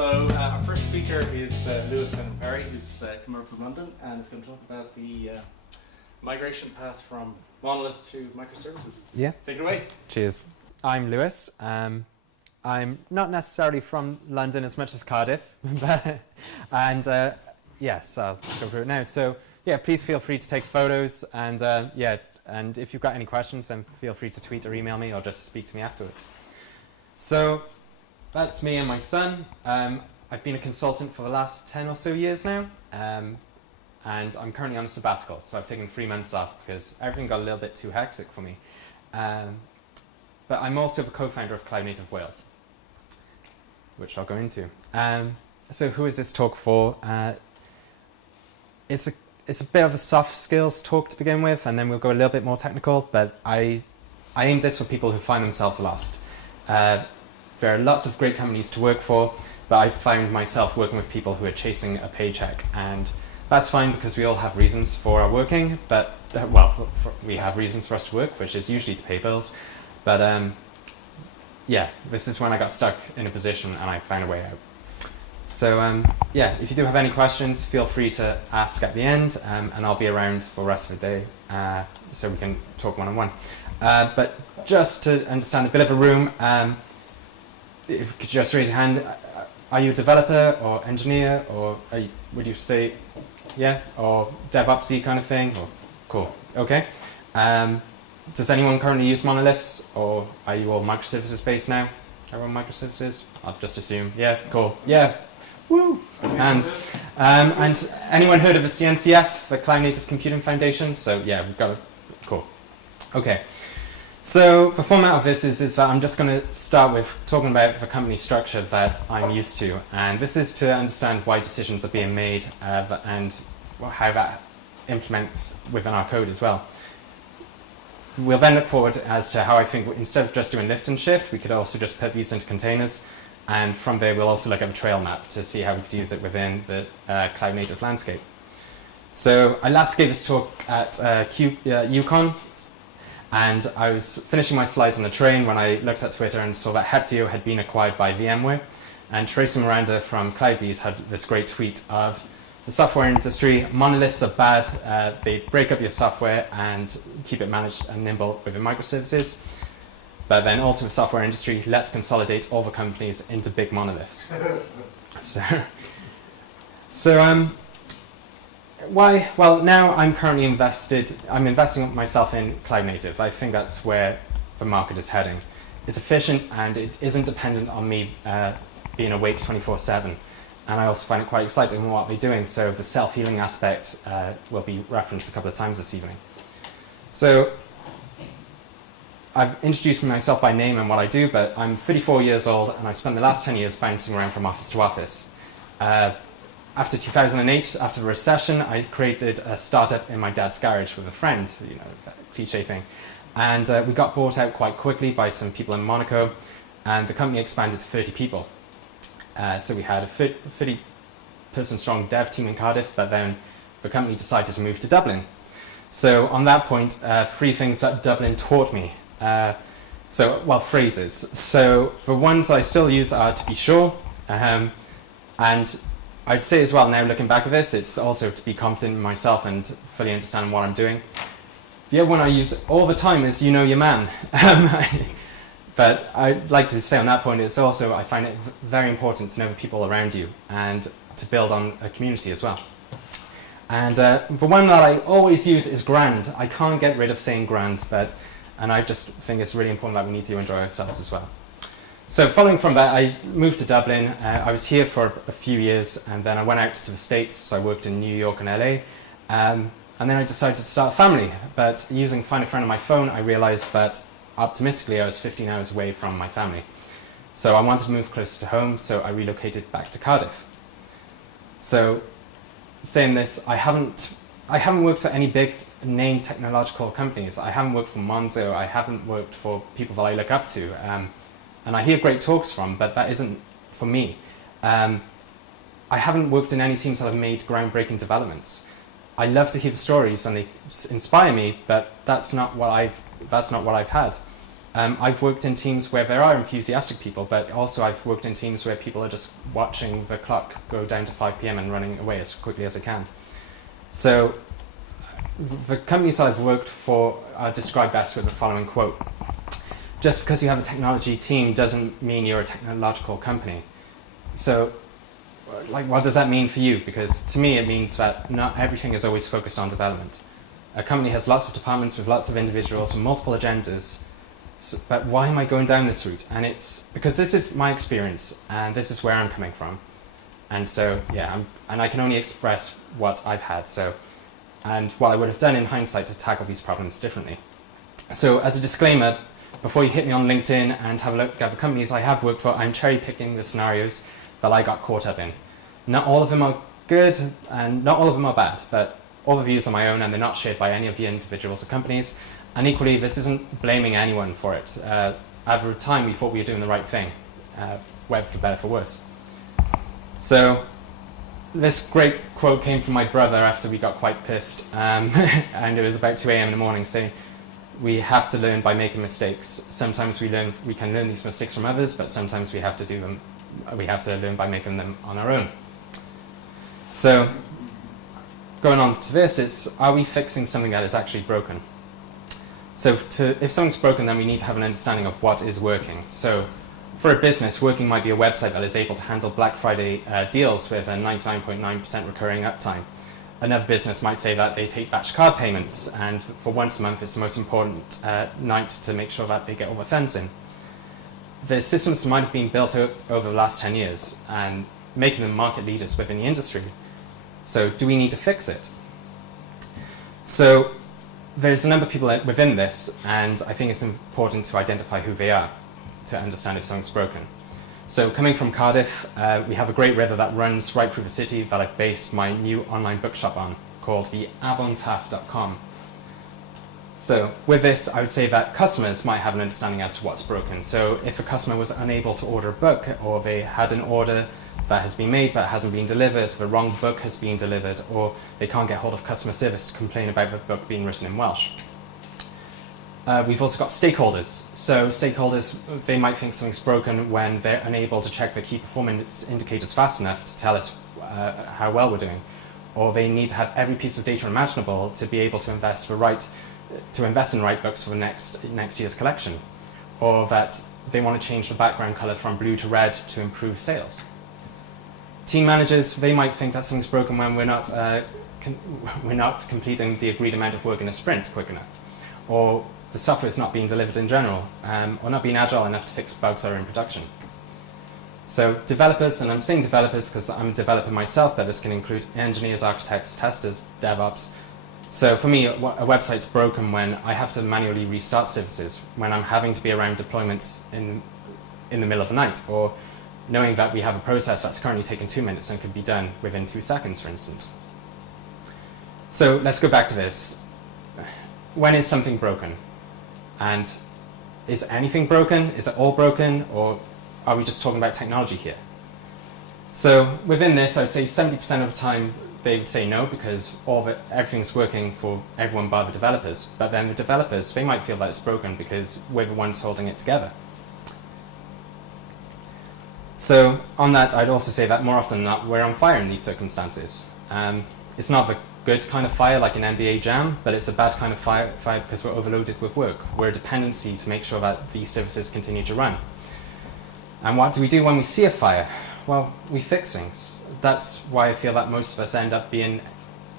So our first speaker is Lewis Denham-Parry, who's come over from London and is going to talk about the migration path from Monolith to microservices. Yeah. Take it away. Cheers. I'm Lewis. I'm not necessarily from London as much as Cardiff, and yes, I'll go through it now. So yeah, please feel free to take photos, and and if you've got any questions, then feel free to tweet or email me, or just speak to me afterwards. So that's me and my son. I've been a consultant for the last 10 or so years now, and I'm currently on a sabbatical, so I've taken 3 months off because everything got a little bit too hectic for me. But I'm also the co-founder of Cloud Native Wales, which I'll go into. So who is this talk for? It's a bit of a soft skills talk to begin with, and then we'll go a little bit more technical, but I aim this for people who find themselves lost. There are lots of great companies to work for, but I found myself working with people who are chasing a paycheck, and that's fine because we all have reasons for our working, but we have reasons for us to work, which is usually to pay bills. But yeah, this is when I got stuck in a position and I found a way out. So yeah, if you do have any questions, feel free to ask at the end, and I'll be around for the rest of the day, so we can talk one-on-one. But just to understand a bit of the room, if you could just raise your hand, are you a developer or engineer, or would you say, yeah, or DevOpsy kind of thing? Or, cool, okay. Does anyone currently use monoliths, or are you all microservices based now? Everyone microservices? I'll just assume, yeah, cool, yeah, woo, hands. And anyone heard of the CNCF, the Cloud Native Computing Foundation? So yeah, we've got it, cool, okay. So the format of this is that I'm just going to start with talking about the company structure that I'm used to, and this is to understand why decisions are being made and how that implements within our code as well. We'll then look forward as to how I think instead of just doing lift and shift, we could also just put these into containers, and from there we'll also look at the trail map to see how we could use it within the cloud native landscape. So I last gave this talk at UConn, and I was finishing my slides on the train when I looked at Twitter and saw that Heptio had been acquired by VMware, and Tracy Miranda from CloudBees had this great tweet of the software industry, monoliths are bad, they break up your software and keep it managed and nimble within microservices. But then also the software industry, let's consolidate all the companies into big monoliths. Why? Well, now I'm currently investing myself in cloud native. I think that's where the market is heading. It's efficient and it isn't dependent on me being awake 24/7. And I also find it quite exciting what they're doing. So the self-healing aspect will be referenced a couple of times this evening. So I've introduced myself by name and what I do, but I'm 34 years old and I spent the last 10 years bouncing around from office to office. After 2008, after the recession, I created a startup in my dad's garage with a friend, you know, that cliche thing. And we got bought out quite quickly by some people in Monaco, and the company expanded to 30 people. So we had a 30-person strong dev team in Cardiff, but then the company decided to move to Dublin. So on that point, 3 things that Dublin taught me. Phrases. So the ones I still use are to be sure, and I'd say as well, now looking back at this, it's also to be confident in myself and fully understand what I'm doing. The other one I use all the time is you know your man. But I'd like to say on that point, it's also, I find it very important to know the people around you and to build on a community as well. And the one that I always use is grand. I can't get rid of saying grand, and I just think it's really important that we need to enjoy ourselves as well. So following from that, I moved to Dublin. I was here for a few years, and then I went out to the States, so I worked in New York and LA. And then I decided to start a family, but using Find a Friend on my phone, I realized that optimistically I was 15 hours away from my family. So I wanted to move closer to home, so I relocated back to Cardiff. So saying this, I haven't worked for any big name technological companies. I haven't worked for Monzo, I haven't worked for people that I look up to. And I hear great talks from, but that isn't for me. I haven't worked in any teams that have made groundbreaking developments. I love to hear the stories and they inspire me, but that's not what I've had. I've worked in teams where there are enthusiastic people, but also I've worked in teams where people are just watching the clock go down to 5 p.m. and running away as quickly as they can. So the companies I've worked for are described best with the following quote. Just because you have a technology team doesn't mean you're a technological company. So, like, what does that mean for you? Because to me, it means that not everything is always focused on development. A company has lots of departments with lots of individuals with multiple agendas. So, but why am I going down this route? And it's because this is my experience, and this is where I'm coming from. And so, yeah, and I can only express what I've had. So, and what I would have done in hindsight to tackle these problems differently. So, as a disclaimer, before you hit me on LinkedIn and have a look at the companies I have worked for, I'm cherry-picking the scenarios that I got caught up in. Not all of them are good, and not all of them are bad, but all the views are my own, and they're not shared by any of the individuals or companies. And equally, this isn't blaming anyone for it. At the time, we thought we were doing the right thing, whether for better or for worse. So, this great quote came from my brother after we got quite pissed, and it was about 2 a.m. in the morning, saying, we have to learn by making mistakes. Sometimes we can learn these mistakes from others, but sometimes we have to learn by making them on our own. So, going on to this, are we fixing something that is actually broken? So if something's broken, then we need to have an understanding of what is working. So for a business, working might be a website that is able to handle Black Friday deals with a 99.9% recurring uptime. Another business might say that they take batch card payments, and for once a month it's the most important night to make sure that they get all the funds in. The systems might have been built over the last 10 years and making them market leaders within the industry. So do we need to fix it? So there's a number of people within this, and I think it's important to identify who they are to understand if something's broken. So coming from Cardiff, we have a great river that runs right through the city that I've based my new online bookshop on, called the avontaff.com. So with this, I would say that customers might have an understanding as to what's broken. So if a customer was unable to order a book, or they had an order that has been made but hasn't been delivered, the wrong book has been delivered, or they can't get hold of customer service to complain about the book being written in Welsh. We've also got stakeholders. So stakeholders, they might think something's broken when they're unable to check the key performance indicators fast enough to tell us how well we're doing. Or they need to have every piece of data imaginable to be able to invest in the right books for the next year's collection. Or that they want to change the background color from blue to red to improve sales. Team managers, they might think that something's broken when we're not completing the agreed amount of work in a sprint quick enough. Or the software is not being delivered in general, or not being agile enough to fix bugs that are in production. So developers, and I'm saying developers because I'm a developer myself, but this can include engineers, architects, testers, DevOps. So for me, a website's broken when I have to manually restart services, when I'm having to be around deployments in the middle of the night, or knowing that we have a process that's currently taking 2 minutes and could be done within 2 seconds, for instance. So let's go back to this. When is something broken? And is anything broken? Is it all broken? Or are we just talking about technology here? So within this, I would say 70% of the time they would say no, because everything's working for everyone but the developers. But then the developers, they might feel that it's broken because we're the ones holding it together. So on that, I'd also say that more often than not, we're on fire in these circumstances. It's not the good kind of fire like an NBA jam, but it's a bad kind of fire because we're overloaded with work. We're a dependency to make sure that these services continue to run. And what do we do when we see a fire? Well, we fix things. That's why I feel that most of us end up being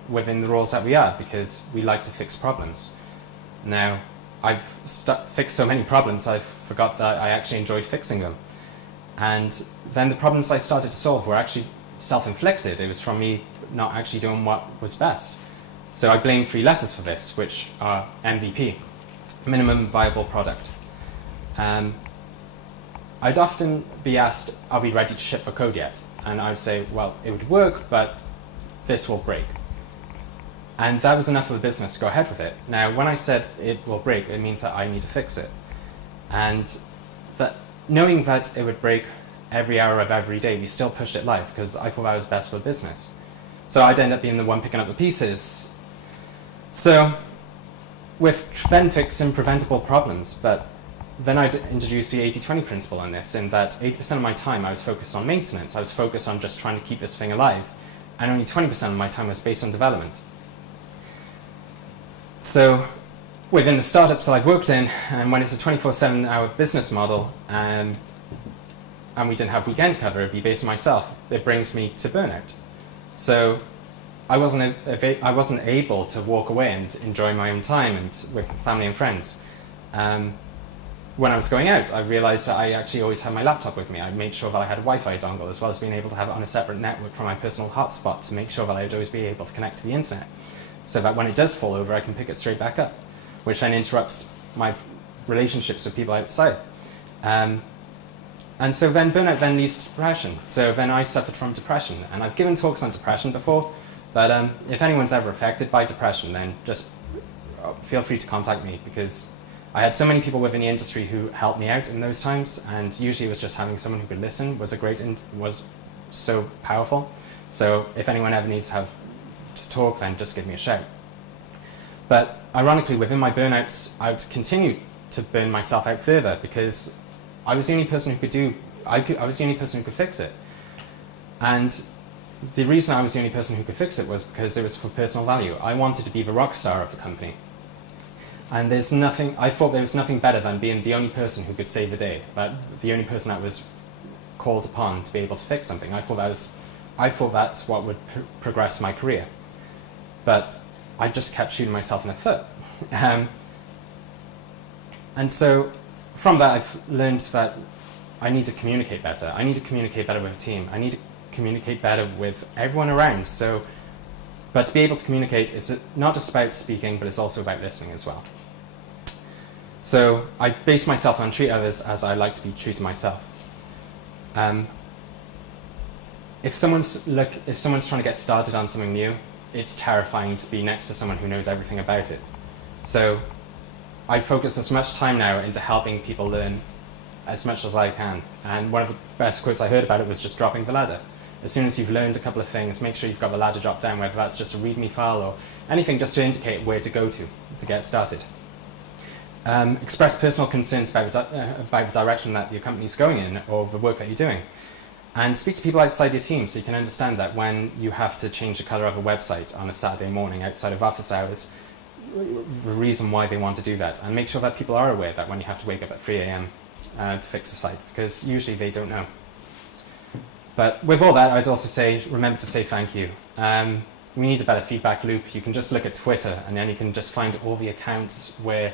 within the roles that we are, because we like to fix problems. Now, I've fixed so many problems, I forgot that I actually enjoyed fixing them. And then the problems I started to solve were actually self-inflicted. It was from me not actually doing what was best. So I blame 3 letters for this, which are MVP, minimum viable product. I'd often be asked, are we ready to ship the code yet? And I would say, well, it would work, but this will break. And that was enough for the business to go ahead with it. Now, when I said it will break, it means that I need to fix it. And that knowing that it would break every hour of every day, we still pushed it live because I thought that was best for the business. So I'd end up being the one picking up the pieces. So with then fixing preventable problems, but then I'd introduce the 80-20 principle on this, in that 80% of my time I was focused on maintenance. I was focused on just trying to keep this thing alive, and only 20% of my time was based on development. So within the startups that I've worked in, and when it's a 24/7 hour business model, and we didn't have weekend cover, it'd be based on myself. It brings me to burnout. So I wasn't able to walk away and enjoy my own time and with family and friends. When I was going out, I realized that I actually always had my laptop with me. I made sure that I had a Wi-Fi dongle, as well as being able to have it on a separate network from my personal hotspot to make sure that I would always be able to connect to the internet, so that when it does fall over, I can pick it straight back up, which then interrupts my relationships with people outside. And so then burnout then leads to depression. So then I suffered from depression, and I've given talks on depression before, but if anyone's ever affected by depression, then just feel free to contact me, because I had so many people within the industry who helped me out in those times, and usually it was just having someone who could listen was so powerful. So if anyone ever needs to talk, then just give me a shout. But ironically, within my burnouts, I would continue to burn myself out further, because I was the only person who I was the only person who could fix it. And the reason I was the only person who could fix it was because it was for personal value. I wanted to be the rock star of the company. And I thought there was nothing better than being the only person who could save the day, the only person that was called upon to be able to fix something. I thought that's what would progress my career. But I just kept shooting myself in the foot. And so from that, I've learned that I need to communicate better. I need to communicate better with a team. I need to communicate better with everyone around. But to be able to communicate, it's not just about speaking, but it's also about listening as well. So I base myself on treat others as I like to be treated myself. If someone's trying to get started on something new, it's terrifying to be next to someone who knows everything about it. So I focus as much time now into helping people learn as much as I can. And one of the best quotes I heard about it was just dropping the ladder. As soon as you've learned a couple of things, make sure you've got the ladder dropped down, whether that's just a README file or anything, just to indicate where to go to get started. Express personal concerns about the direction that your company's going in, or the work that you're doing. And speak to people outside your team so you can understand that when you have to change the colour of a website on a Saturday morning outside of office hours, the reason why they want to do that. And make sure that people are aware that when you have to wake up at 3 a.m. To fix a site, because usually they don't know. But with all that, I'd also say, remember to say thank you. We need a better feedback loop. You can just look at Twitter, and then you can just find all the accounts where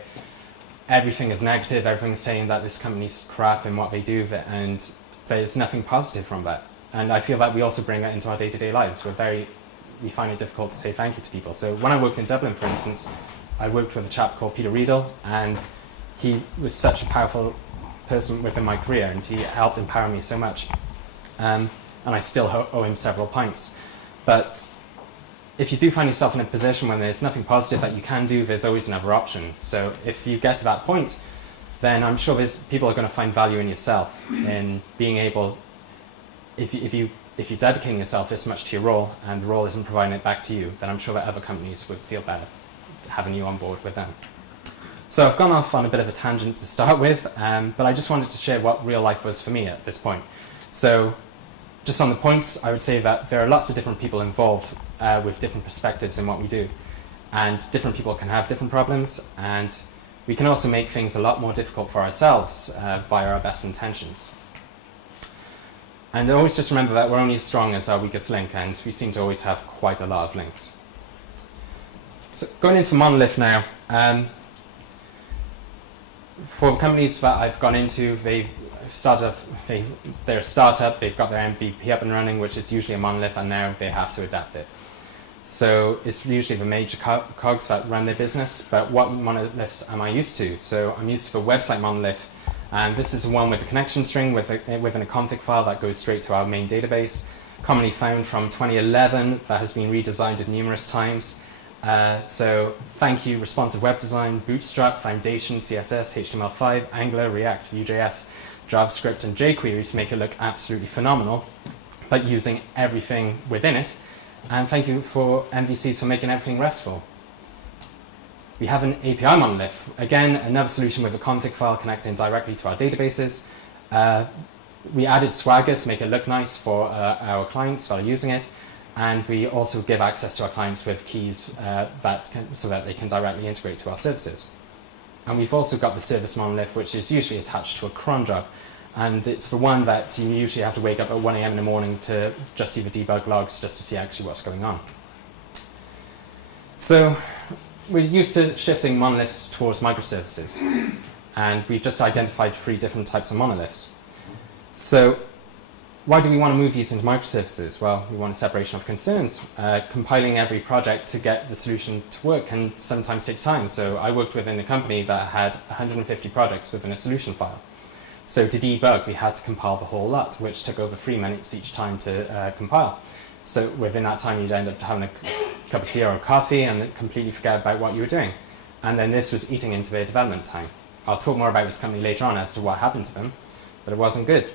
everything is negative, everything's saying that this company's crap and what they do, and there's nothing positive from that. And I feel that we also bring that into our day-to-day lives. We find it difficult to say thank you to people. So when I worked in Dublin, for instance, I worked with a chap called Peter Riedel, and he was such a powerful person within my career, and he helped empower me so much. And I still owe him several pints. But if you do find yourself in a position when there's nothing positive that you can do, there's always another option. So if you get to that point, then I'm sure people are going to find value in yourself, in being able, if you're dedicating yourself this much to your role, and the role isn't providing it back to you, then I'm sure that other companies would feel better having you on board with them. So I've gone off on a bit of a tangent to start with, but I just wanted to share what real life was for me at this point. So just on the points, I would say that there are lots of different people involved with different perspectives in what we do, and different people can have different problems, and we can also make things a lot more difficult for ourselves via our best intentions. And always just remember that we're only as strong as our weakest link, and we seem to always have quite a lot of links. So going into Monolith now, for the companies that I've gone into, they're a startup, they've got their MVP up and running, which is usually a monolith, and now they have to adapt it. So it's usually the major cogs that run their business, but what monoliths am I used to? So I'm used to the website monolith, and this is the one with a connection string within a config file that goes straight to our main database, commonly found from 2011, that has been redesigned numerous times. So thank you, responsive web design, Bootstrap, Foundation, CSS, HTML5, Angular, React, Vue.js, JavaScript, and jQuery to make it look absolutely phenomenal, but using everything within it. And thank you for MVCs for making everything RESTful. We have an API monolith. Again, another solution with a config file connecting directly to our databases. We added Swagger to make it look nice for our clients while using it. And we also give access to our clients with keys so that they can directly integrate to our services. And we've also got the service monolith, which is usually attached to a cron job. And it's the one that you usually have to wake up at 1 a.m. in the morning to just see the debug logs just to see actually what's going on. So we're used to shifting monoliths towards microservices. And we've just identified 3 different types of monoliths. So why do we want to move these into microservices? Well, we want a separation of concerns. Compiling every project to get the solution to work can sometimes take time. So I worked within a company that had 150 projects within a solution file. So to debug, we had to compile the whole lot, which took over 3 minutes each time to compile. So within that time, you'd end up having a cup of tea or a coffee and completely forget about what you were doing. And then this was eating into their development time. I'll talk more about this company later on as to what happened to them, but it wasn't good.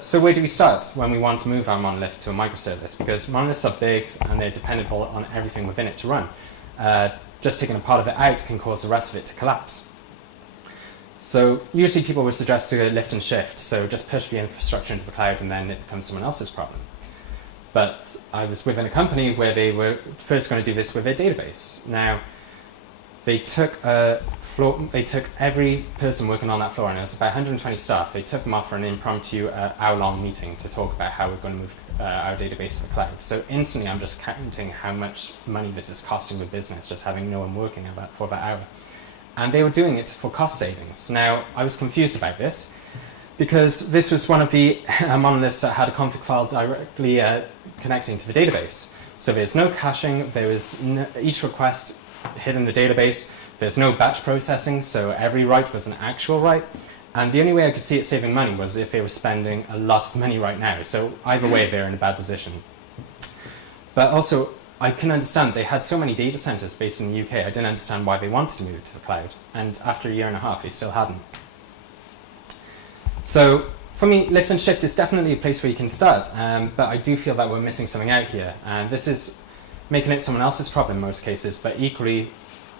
So where do we start when we want to move our monolith to a microservice? Because monoliths are big and they're dependable on everything within it to run. Just taking a part of it out can cause the rest of it to collapse. So usually people would suggest to go lift and shift, so just push the infrastructure into the cloud and then it becomes someone else's problem. But I was within a company where they were first going to do this with their database. Now, they took every person working on that floor, and it was about 120 staff. They took them off for an impromptu hour-long meeting to talk about how we're going to move our database to the cloud. So instantly, I'm just counting how much money this is costing the business, just having no one working for that hour. And they were doing it for cost savings. Now, I was confused about this because this was one of the monoliths that had a config file directly connecting to the database. So there's no caching, each request hid in the database, there's no batch processing, so every write was an actual write. And the only way I could see it saving money was if they were spending a lot of money right now. So either way, they're in a bad position. But also, I can understand they had so many data centers based in the UK, I didn't understand why they wanted to move it to the cloud. And after a year and a half, they still hadn't. So for me, lift and shift is definitely a place where you can start, but I do feel that we're missing something out here. And this is making it someone else's problem in most cases, but equally,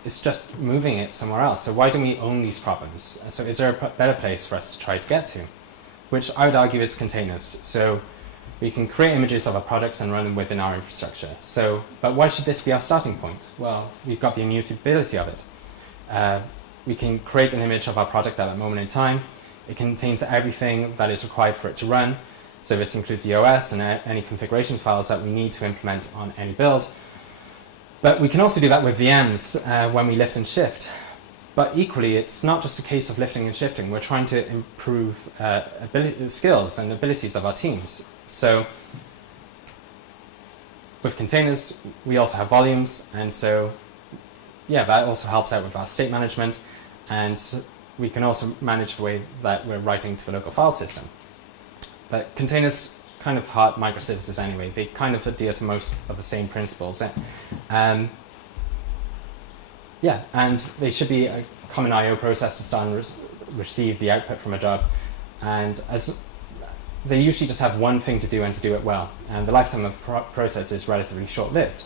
it's just moving it somewhere else. So why don't we own these problems? So is there a better place for us to try to get to? Which I would argue is containers. So we can create images of our products and run them within our infrastructure. But why should this be our starting point? Well, we've got the immutability of it. We can create an image of our product at that moment in time. It contains everything that is required for it to run. So this includes the OS and any configuration files that we need to implement on any build. But we can also do that with VMs when we lift and shift. But equally, it's not just a case of lifting and shifting. We're trying to improve skills and abilities of our teams. So with containers, we also have volumes. And so, yeah, that also helps out with our state management. And we can also manage the way that we're writing to the local file system. But containers kind of heart microservices anyway. They kind of adhere to most of the same principles. Yeah, and they should be a common I/O process to start and receive the output from a job. And as they usually just have one thing to do and to do it well. And the lifetime of process is relatively short-lived.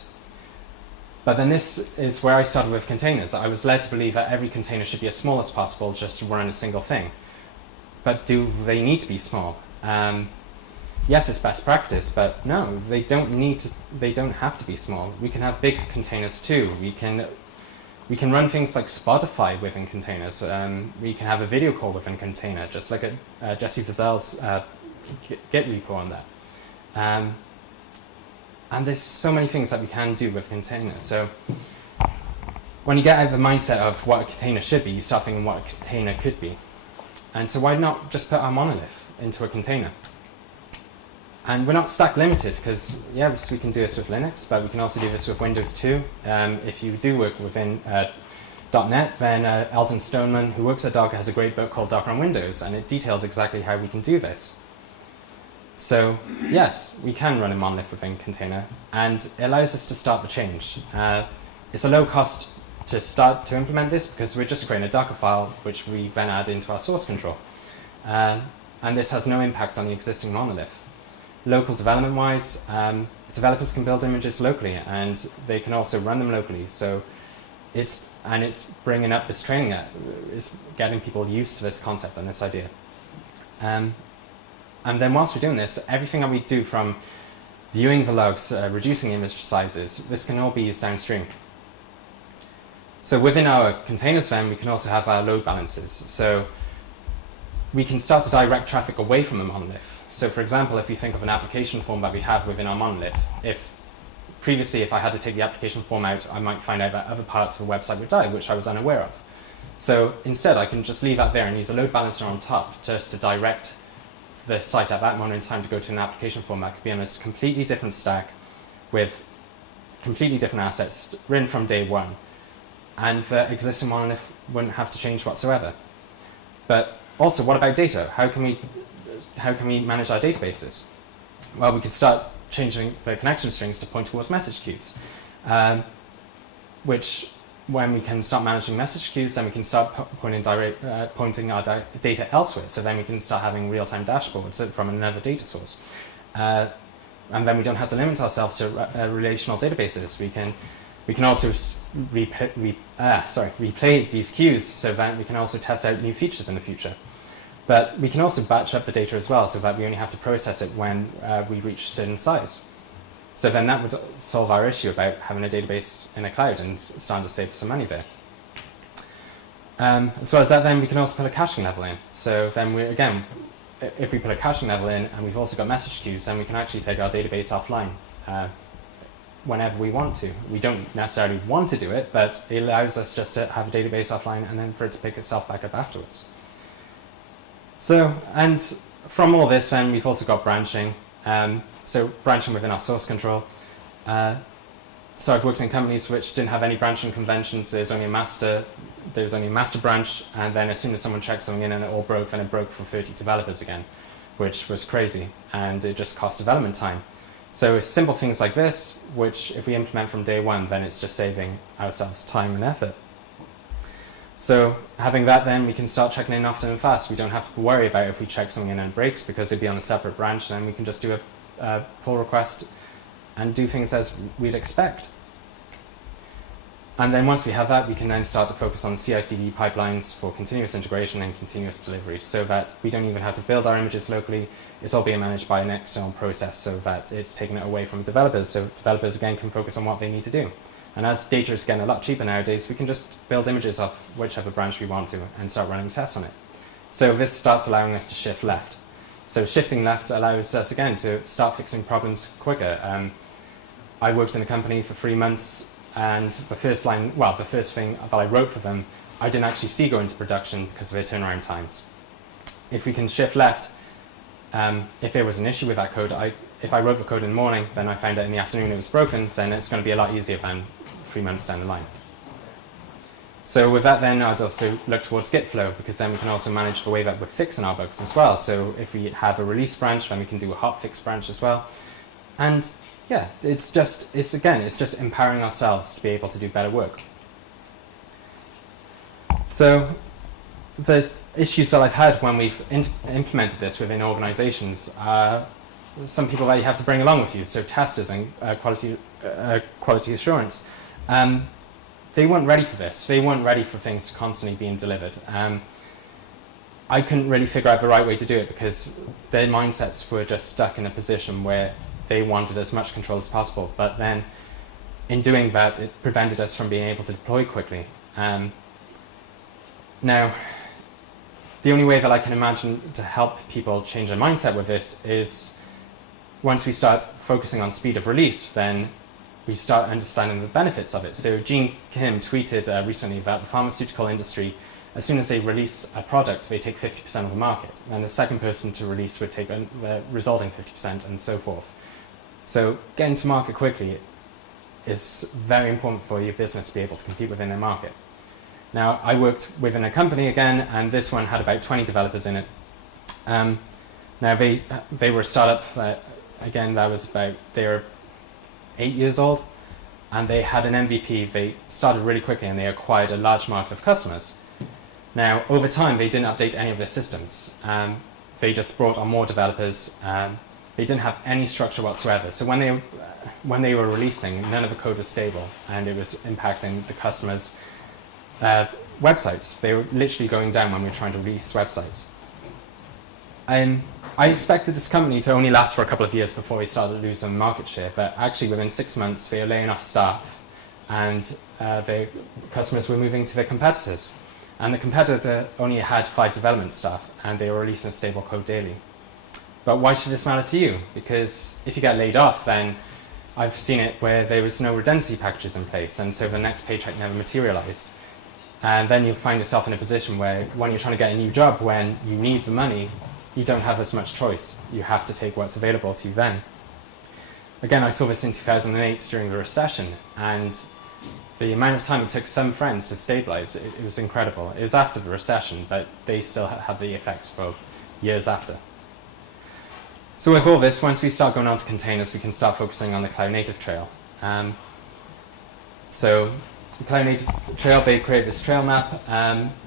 But then this is where I started with containers. I was led to believe that every container should be as small as possible just to run a single thing. But do they need to be small? Yes, it's best practice, but no, they don't have to be small. We can have big containers too. We can run things like Spotify within containers. We can have a video call within container, just like Jesse Fazell's Git repo on that. And there's so many things that we can do with containers. So when you get out of the mindset of what a container should be, you start thinking what a container could be. And so why not just put our monolith into a container? And we're not stack limited because, yes, we can do this with Linux, but we can also do this with Windows too. If you do work within .NET, then Elton Stoneman, who works at Docker, has a great book called Docker on Windows, and it details exactly how we can do this. So, yes, we can run a monolith within container, and it allows us to start the change. It's a low cost to start to implement this because we're just creating a Docker file, which we then add into our source control. And this has no impact on the existing monolith. Local development-wise, developers can build images locally, and they can also run them locally. So it's bringing up this training, it's getting people used to this concept and this idea. And then whilst we're doing this, everything that we do, from viewing the logs, reducing image sizes, this can all be used downstream. So within our containers then, we can also have our load balancers. So we can start to direct traffic away from the monolith. So for example, if you think of an application form that we have within our monolith, previously if I had to take the application form out, I might find out that other parts of the website would die, which I was unaware of. So instead, I can just leave that there and use a load balancer on top just to direct the site at that moment in time to go to an application form that could be on a completely different stack with completely different assets written from day one. And the existing monolith wouldn't have to change whatsoever. But also, what about data? How can we manage our databases? Well, we could start changing the connection strings to point towards message queues, which when we can start managing message queues, then we can start pointing our data elsewhere. So then we can start having real-time dashboards from another data source. And then we don't have to limit ourselves to relational databases. We can also replay these queues so that we can also test out new features in the future. But we can also batch up the data as well so that we only have to process it when we reach a certain size. So then that would solve our issue about having a database in a cloud and starting to save some money there. As well as that, then we can also put a caching level in. So then if we put a caching level in and we've also got message queues, then we can actually take our database offline whenever we want to. We don't necessarily want to do it, but it allows us just to have a database offline and then for it to pick itself back up afterwards. So, and from all this then, we've also got branching. So branching within our source control. So I've worked in companies which didn't have any branching conventions. There was only a master branch, and then as soon as someone checked something in and it all broke, then it broke for 30 developers again, which was crazy, and it just cost development time. So simple things like this, which if we implement from day one, then it's just saving ourselves time and effort. So having that, then we can start checking in often and fast. We don't have to worry about if we check something in and it breaks because it'd be on a separate branch, then we can just do a pull request and do things as we'd expect. And then once we have that, we can then start to focus on CI/CD pipelines for continuous integration and continuous delivery so that we don't even have to build our images locally. It's all being managed by an external process so that it's taking it away from developers. So developers, again, can focus on what they need to do. And as data is getting a lot cheaper nowadays, we can just build images off whichever branch we want to and start running tests on it. So this starts allowing us to shift left. So shifting left allows us, again, to start fixing problems quicker. I worked in a company for 3 months, and the first thing that I wrote for them, I didn't actually see go into production because of their turnaround times. If we can shift left, if there was an issue with that code, if I wrote the code in the morning, then I found out in the afternoon it was broken, then it's going to be a lot easier than 3 months down the line. So with that then, I'd also look towards Git flow, because then we can also manage the way that we're fixing our bugs as well. So if we have a release branch, then we can do a hotfix branch as well. And yeah, it's just empowering ourselves to be able to do better work. So the issues that I've had when we've implemented this within organizations are some people that you have to bring along with you, so testers and quality assurance. They weren't ready for this. They weren't ready for things constantly being delivered. I couldn't really figure out the right way to do it because their mindsets were just stuck in a position where they wanted as much control as possible, but then in doing that, it prevented us from being able to deploy quickly. Now, the only way that I can imagine to help people change their mindset with this is once we start focusing on speed of release, then we start understanding the benefits of it. So Gene Kim tweeted recently that the pharmaceutical industry, as soon as they release a product, they take 50% of the market. And the second person to release would take the resulting 50% and so forth. So getting to market quickly is very important for your business to be able to compete within their market. Now, I worked within a company again, and this one had about 20 developers in it. Now, they were a startup, again, they were 8 years old, and they had an MVP. They started really quickly, and they acquired a large market of customers. Now, over time, they didn't update any of their systems. They just brought on more developers, they didn't have any structure whatsoever. So when they were releasing, none of the code was stable, and it was impacting the customers' websites. They were literally going down when we were trying to release websites. I expected this company to only last for a couple of years before we started losing market share, but actually within 6 months they were laying off staff, and their customers were moving to their competitors. And the competitor only had 5 development staff, and they were releasing stable code daily. But why should this matter to you? Because if you get laid off, then I've seen it where there was no redundancy packages in place, and so the next paycheck never materialized. And then you find yourself in a position where when you're trying to get a new job, when you need the money, you don't have as much choice. You have to take what's available to you then. Again, I saw this in 2008 during the recession, and the amount of time it took some friends to stabilize, it was incredible. It was after the recession, but they still have the effects for years after. So with all this, once we start going on to containers, we can start focusing on the Cloud Native trail. So the Cloud Native trail, they create this trail map.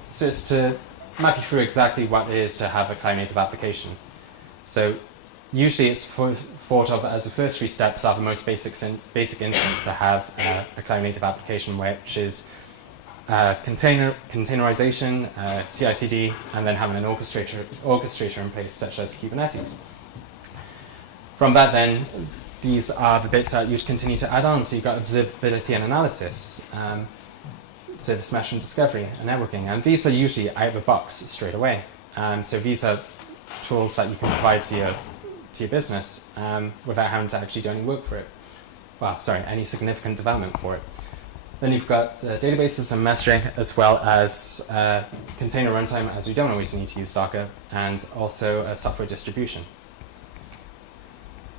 So it's to map you through exactly what it is to have a Cloud Native application. So usually it's thought of as the first 3 steps are the most basic instance to have a Cloud Native application, which is containerization, CI/CD, and then having an orchestrator in place, such as Kubernetes. From that then, these are the bits that you'd continue to add on. So you've got observability and analysis, service mesh and discovery, and networking. And these are usually out of the box straight away. So these are tools that you can provide to your business without having to actually do any work for it. Well, sorry, any significant development for it. Then you've got databases and messaging, as well as container runtime, as we don't always need to use Docker, and also software distribution.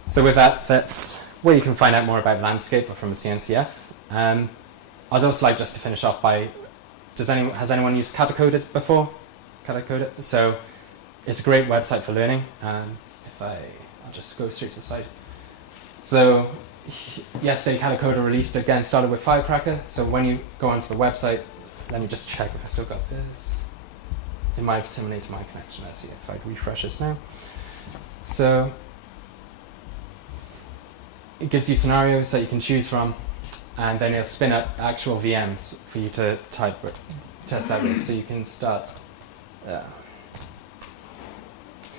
So with that, that's where you can find out more about landscape from the CNCF. I'd also like just to finish off by, has anyone used Catacoded before? Catacoded? So it's a great website for learning. I'll just go straight to the site. So yesterday, Catacoded released again, started with Firecracker. So when you go onto the website, let me just check if I still got this. It might have terminated my connection. Let's see if I refresh this now. So it gives you scenarios that you can choose from, and then it'll spin up actual VMs for you to test out with. So you can start.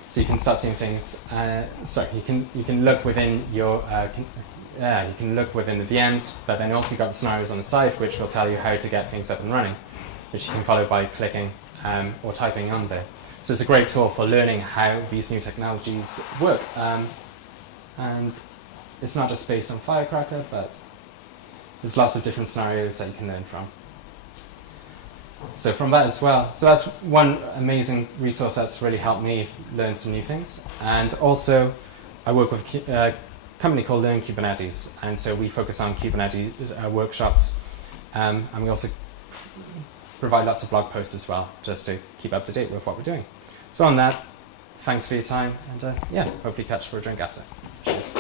So you can start seeing things. You can look within your. You can look within the VMs, but then also you've got the scenarios on the side, which will tell you how to get things up and running, which you can follow by clicking or typing on there. So it's a great tool for learning how these new technologies work. And it's not just based on Firecracker, but there's lots of different scenarios that you can learn from. So from that as well, so that's one amazing resource that's really helped me learn some new things. And also, I work with a company called Learn Kubernetes, and so we focus on Kubernetes workshops, and we also provide lots of blog posts as well, just to keep up to date with what we're doing. So on that, thanks for your time, and hopefully catch for a drink after. Cheers.